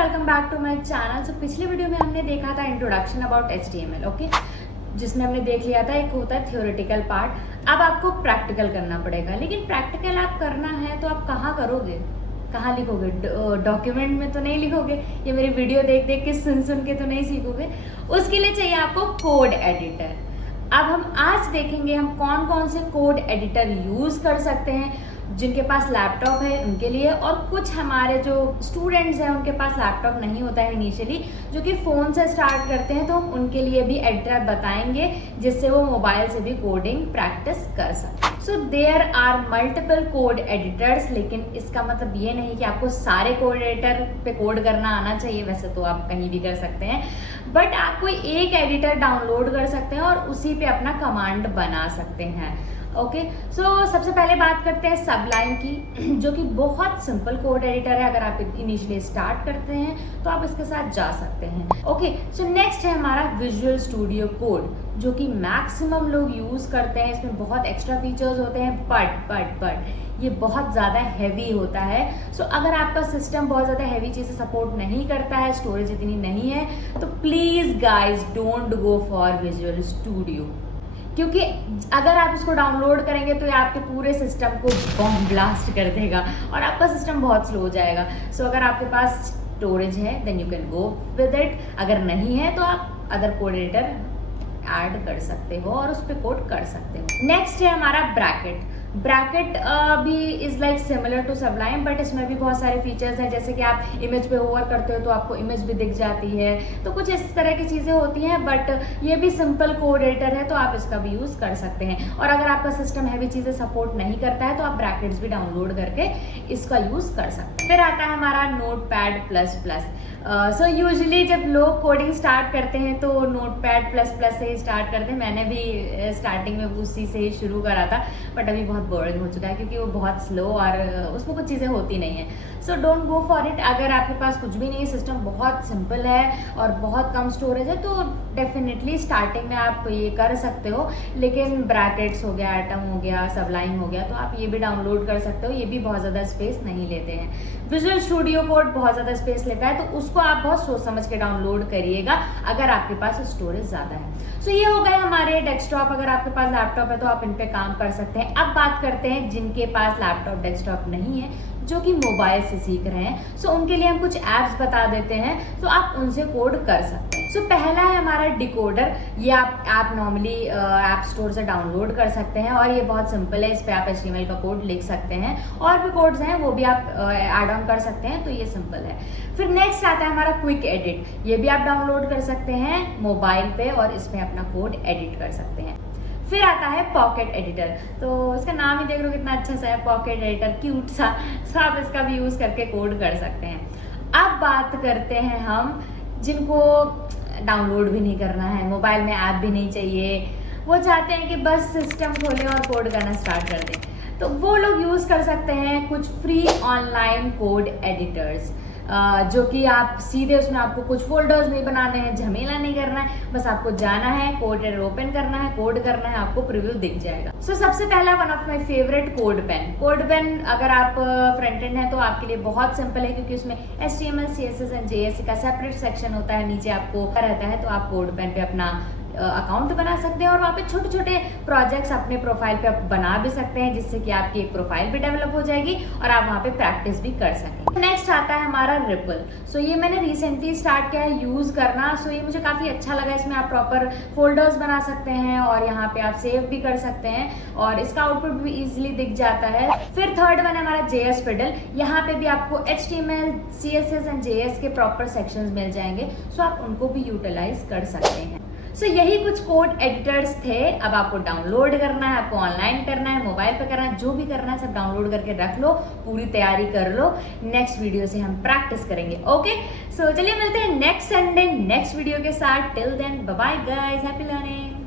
Welcome back to my channel. So पिछले video में हमने देखा था इंट्रोडक्शन अबाउट HTML, ओके, जिसमें हमने देख लिया था एक होता है थ्योरेटिकल पार्ट। अब आपको प्रैक्टिकल करना पड़ेगा, लेकिन प्रैक्टिकल आप करना है तो आप कहाँ करोगे, कहाँ लिखोगे? डॉक्यूमेंट में तो नहीं लिखोगे, ये मेरी वीडियो देख देख के सुन सुन के तो नहीं सीखोगे। उसके लिए चाहिए आपको कोड एडिटर। अब हम आज देखेंगे हम कौन कौन से कोड एडिटर यूज कर सकते हैं जिनके पास लैपटॉप है उनके लिए, और कुछ हमारे जो स्टूडेंट्स हैं उनके पास लैपटॉप नहीं होता है इनिशियली, जो कि फ़ोन से स्टार्ट करते हैं, तो हम उनके लिए भी एडिटर बताएंगे जिससे वो मोबाइल से भी कोडिंग प्रैक्टिस कर सकते हैं। So there are multiple code editors, लेकिन इसका मतलब ये नहीं कि आपको सारे कोड एडिटर पे कोड करना आना चाहिए। वैसे तो आप कहीं भी कर सकते हैं, बट आप कोई एक एडिटर डाउनलोड कर सकते हैं और उसी पे अपना कमांड बना सकते हैं। ओके, सो सबसे पहले बात करते हैं सबलाइन की, जो कि बहुत सिंपल कोड एडिटर है। अगर आप इनिशियली स्टार्ट करते हैं तो आप इसके साथ जा सकते हैं। ओके, सो नेक्स्ट है हमारा विजुअल स्टूडियो कोड, जो कि मैक्सिमम लोग यूज़ करते हैं। इसमें बहुत एक्स्ट्रा फीचर्स होते हैं, बट ये बहुत ज़्यादा हैवी होता है। सो अगर आपका सिस्टम बहुत ज़्यादा हैवी चीज़ें सपोर्ट नहीं करता है, स्टोरेज इतनी नहीं है, तो please guys don't go for visual studio, क्योंकि अगर आप इसको डाउनलोड करेंगे तो ये आपके पूरे सिस्टम को बॉम्ब ब्लास्ट कर देगा और आपका सिस्टम बहुत स्लो हो जाएगा। सो अगर आपके पास स्टोरेज है then you can go with it, अगर नहीं है तो आप अदर कोड एडिटर ऐड कर सकते हो और उस पर कोड कर सकते हो। नेक्स्ट है हमारा ब्रैकेट। ब्रैकेट भी is like similar to Sublime, but इसमें भी बहुत सारे फीचर्स हैं, जैसे कि आप इमेज पे होवर करते हो तो आपको इमेज भी दिख जाती है, तो कुछ इस तरह की चीज़ें होती हैं। बट ये भी सिंपल कोड एडिटर है तो आप इसका भी यूज़ कर सकते हैं। और अगर आपका सिस्टम हैवी चीज़ें सपोर्ट नहीं करता है तो आप ब्रैकेट्स भी डाउनलोड करके इसका यूज़ कर सकते हैं। फिर आता है हमारा नोटपैड++। सो यूजुअली जब लोग कोडिंग स्टार्ट करते हैं तो नोटपैड++ से ही स्टार्ट करते हैं। मैंने भी स्टार्टिंग में उसी से ही शुरू करा था, बट अभी बहुत बोरिंग हो चुका है क्योंकि वो बहुत स्लो और उसमें कुछ चीज़ें होती नहीं हैं। So don't go for it. अगर आपके पास कुछ भी नहीं है, सिस्टम बहुत सिंपल है और बहुत कम स्टोरेज है, तो डेफिनेटली स्टार्टिंग में आप ये कर सकते हो। लेकिन ब्रैकेट्स हो गया, एटम हो गया, सबलाइन हो गया, तो आप ये भी डाउनलोड कर सकते हो। ये भी बहुत ज़्यादा स्पेस नहीं लेते हैं। विजुअल स्टूडियो कोड बहुत ज़्यादा स्पेस लेता है, तो उसको आप बहुत सोच समझ के डाउनलोड करिएगा अगर आपके पास स्टोरेज ज़्यादा है। सो ये हो गए हमारे डेस्कटॉप। अगर आपके पास लैपटॉप है तो आप इन पे काम कर सकते हैं। अब बात करते हैं जिनके पास लैपटॉप डेस्कटॉप नहीं है, जो कि मोबाइल से सीख रहे हैं। सो उनके लिए हम कुछ ऐप्स बता देते हैं, तो आप उनसे कोड कर सकते हैं। सो पहला है हमारा डिकोडर। ये आप ऐप नॉर्मली ऐप स्टोर से डाउनलोड कर सकते हैं और ये बहुत सिंपल है। इस पे आप HTML का कोड लिख सकते हैं, और भी कोड्स हैं वो भी आप ऐड ऑन कर सकते हैं, तो ये सिंपल है। फिर नेक्स्ट आता है हमारा क्विक एडिट। ये भी आप डाउनलोड कर सकते हैं मोबाइल पे और इसमें अपना कोड एडिट कर सकते हैं। फिर आता है पॉकेट एडिटर। तो इसका नाम ही देख लो कितना अच्छा सा है, पॉकेट एडिटर, क्यूट सा। सो आप इसका भी यूज़ करके कोड कर सकते हैं। अब बात करते हैं हम जिनको डाउनलोड भी नहीं करना है, मोबाइल में ऐप भी नहीं चाहिए, वो चाहते हैं कि बस सिस्टम खोलें और कोड करना स्टार्ट कर दें, तो वो लोग यूज़ कर सकते हैं कुछ फ्री ऑनलाइन कोड एडिटर्स, जो कि आप सीधे उसमें आपको कुछ फोल्डर्स नहीं बनाने हैं, झमेला नहीं करना है, बस आपको जाना है, कोड एडिटर ओपन करना है, कोड करना है, आपको प्रीव्यू दिख जाएगा। सो सबसे पहला वन ऑफ माय फेवरेट कोडपेन। कोडपेन अगर आप फ्रंट एंड है तो आपके लिए बहुत सिंपल है, क्योंकि उसमें HTML, CSS एंड JS का सेपरेट सेक्शन होता है, नीचे आपको रहता है, तो आप कोडपेन पे अपना अकाउंट बना सकते हैं और वहाँ पे छोटे छोटे प्रोजेक्ट्स अपने प्रोफाइल पे आप बना भी सकते हैं, जिससे कि आपकी एक प्रोफाइल भी डेवलप हो जाएगी और आप वहाँ पे प्रैक्टिस भी कर सकेंगे। नेक्स्ट आता है हमारा रिपल। सो ये मैंने रिसेंटली स्टार्ट किया है यूज़ करना। सो ये मुझे काफ़ी अच्छा लगा। इसमें आप प्रॉपर फोल्डर्स बना सकते हैं और यहाँ पे आप सेव भी कर सकते हैं और इसका आउटपुट भी ईजिली दिख जाता है। फिर थर्ड वन है हमारा JS Fiddle। यहाँ पे भी आपको HTML, CSS एंड JS के प्रॉपर सेक्शंस मिल जाएंगे, सो आप उनको भी यूटिलाइज कर सकते हैं। सो यही कुछ कोड एडिटर्स थे। अब आपको डाउनलोड करना है, आपको ऑनलाइन करना है, मोबाइल पे करना है, जो भी करना है सब डाउनलोड करके रख लो, पूरी तैयारी कर लो। नेक्स्ट वीडियो से हम प्रैक्टिस करेंगे। ओके, सो चलिए मिलते हैं नेक्स्ट संडे नेक्स्ट वीडियो के साथ। Till then bye bye guys, happy learning.